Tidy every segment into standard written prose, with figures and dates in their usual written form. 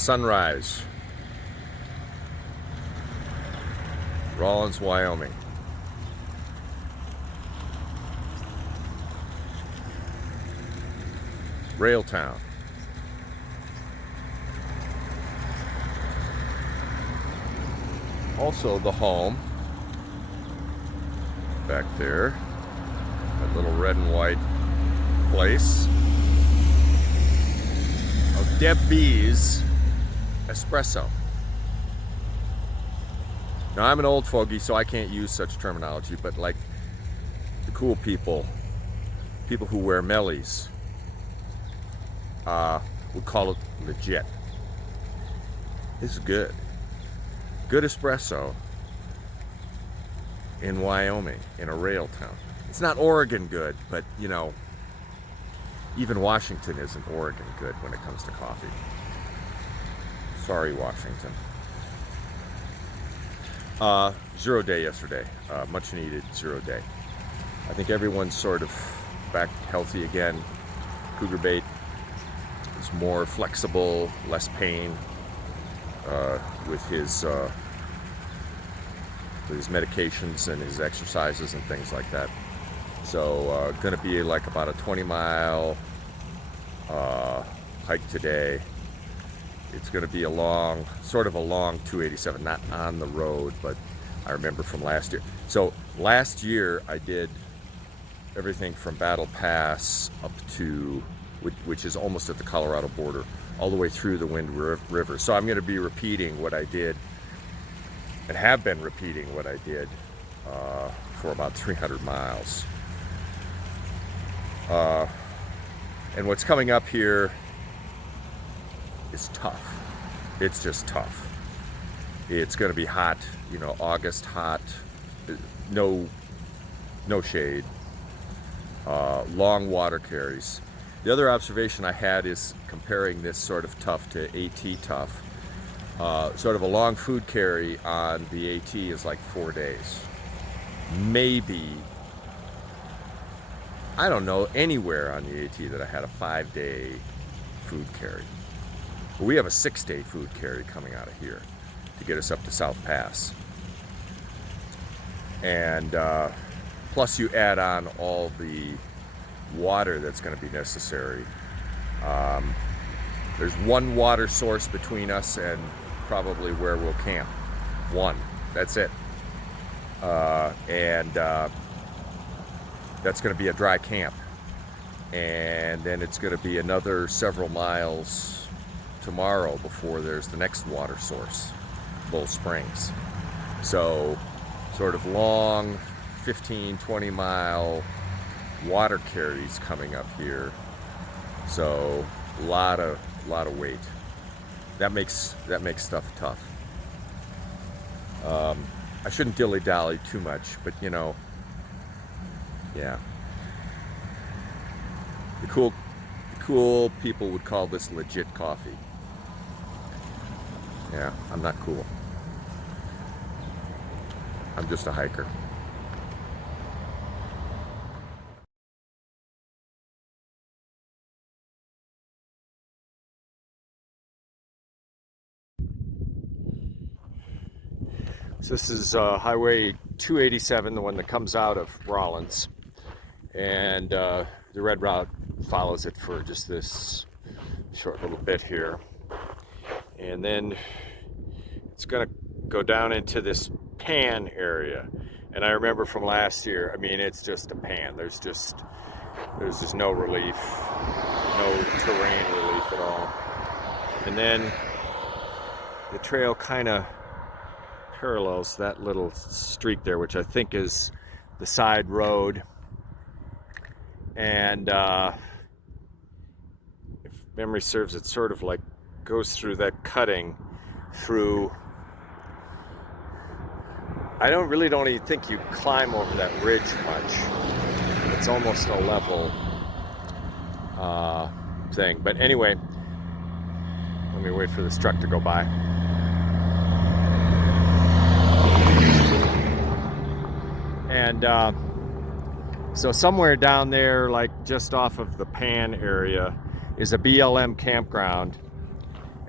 Sunrise, Rawlins, Wyoming. Railtown. Also the home, back there, that little red and white place of Deb B's Espresso. Now I'm an old fogey, so I can't use such terminology, but like the cool people who wear mellies, would call it legit. This is good. Good espresso in Wyoming, in a rail town. It's not Oregon good, but you know, even Washington isn't Oregon good when it comes to coffee. Sorry, Washington. 0 day yesterday, much needed 0 day. I think everyone's sort of back healthy again. Cougar bait is more flexible, less pain with his medications and his exercises and things like that. So going to be like about a 20-mile hike today. It's going to be a long, sort of a long 287, not on the road, but I remember from last year. So last year I did everything from Battle Pass up to, which is almost at the Colorado border, all the way through the Wind River. So I'm going to be repeating what I did, and have been repeating what I did for about 300 miles. And what's coming up here is tough. It's just tough. It's going to be hot, you know, August hot, no shade, long water carries. The other observation I had is comparing this sort of tough to AT tough. Sort of a long food carry on the AT is like 4 days. Maybe, I don't know, anywhere on the AT that I had a 5-day food carry. But we have a 6-day food carry coming out of here to get us up to South Pass. And plus you add on all the water that's going to be necessary. There's one water source between us and probably where we'll camp. One. That's it. And that's going to be a dry camp. And then it's going to be another several miles tomorrow before there's the next water source, Bull Springs. So sort of long 15, 20 mile water carries coming up here. So a lot of weight. That makes stuff tough. I shouldn't dilly-dally too much, but you know, yeah. The cool people would call this legit coffee. Yeah, I'm not cool. I'm just a hiker. So this is Highway 287, the one that comes out of Rawlins, and the red route follows it for just this short little bit here, and then it's going to go down into this pan area. And I remember from last year, I mean, it's just a pan. There's just no relief, no terrain relief at all. And then the trail kind of parallels that little streak there, which I think is the side road. And if memory serves, it sort of like goes through that cutting through. I don't even think you climb over that ridge much. It's almost a level thing. But anyway, let me wait for this truck to go by. And so somewhere down there, like just off of the Pan area, is a BLM campground.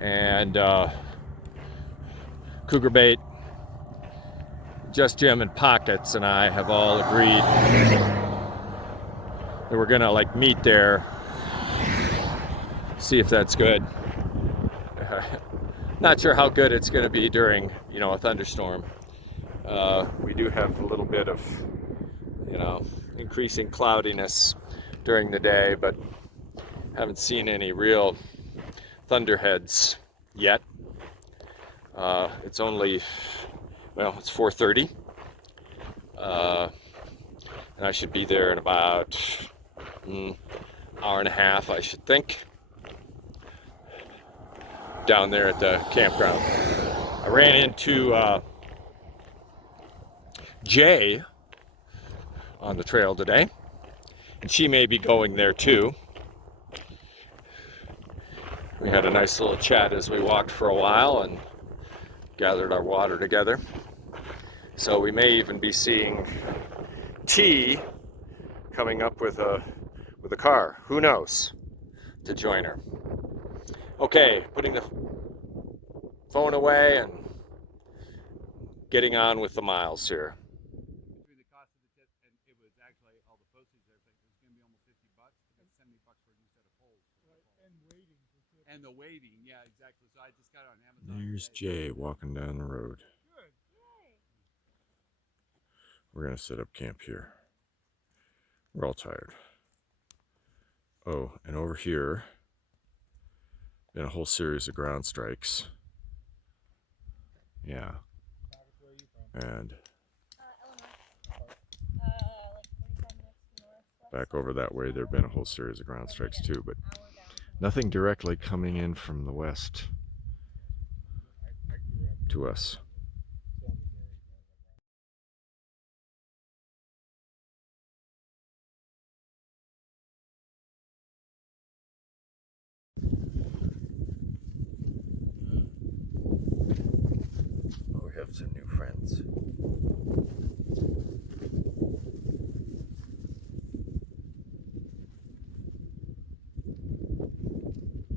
and cougar bait. Just Jim and Pockets and I have all agreed that we're gonna like meet there, see if that's good. Not sure how good it's gonna be during, you know, a thunderstorm. We do have a little bit of, you know, increasing cloudiness during the day, but haven't seen any real thunderheads yet. It's only, well, it's 4:30, and I should be there in about an hour and a half, I should think, down there at the campground. I ran into Jay on the trail today, and she may be going there too. We had a nice little chat as we walked for a while and gathered our water together. So we may even be seeing T coming up with a car, who knows, to join her. Okay, putting the phone away and getting on with the miles here. The cost of the tip, and it was actually all the postage and everything. It was going to be almost $50. That's $70 for a new set of poles. Right, and waiting. And the waiting, yeah, exactly. So I just got it on Amazon. There's Jay walking down the road. Good. We're gonna set up camp here. We're all tired. Oh, and over here, been a whole series of ground strikes. Yeah. Where are you from? And Illinois. Like 45 minutes north. back over that way, there have been a whole series of ground strikes too, but nothing directly coming in from the west to us. Oh, we have some new friends.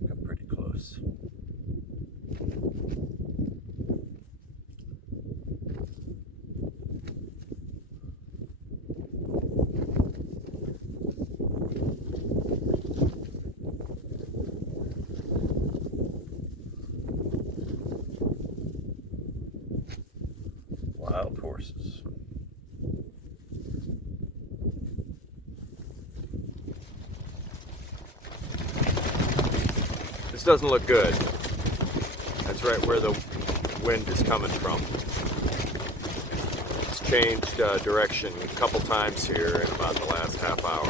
Got pretty close. Wild horses. This doesn't look good. That's right where the wind is coming from. It's changed direction a couple times here in about the last half hour.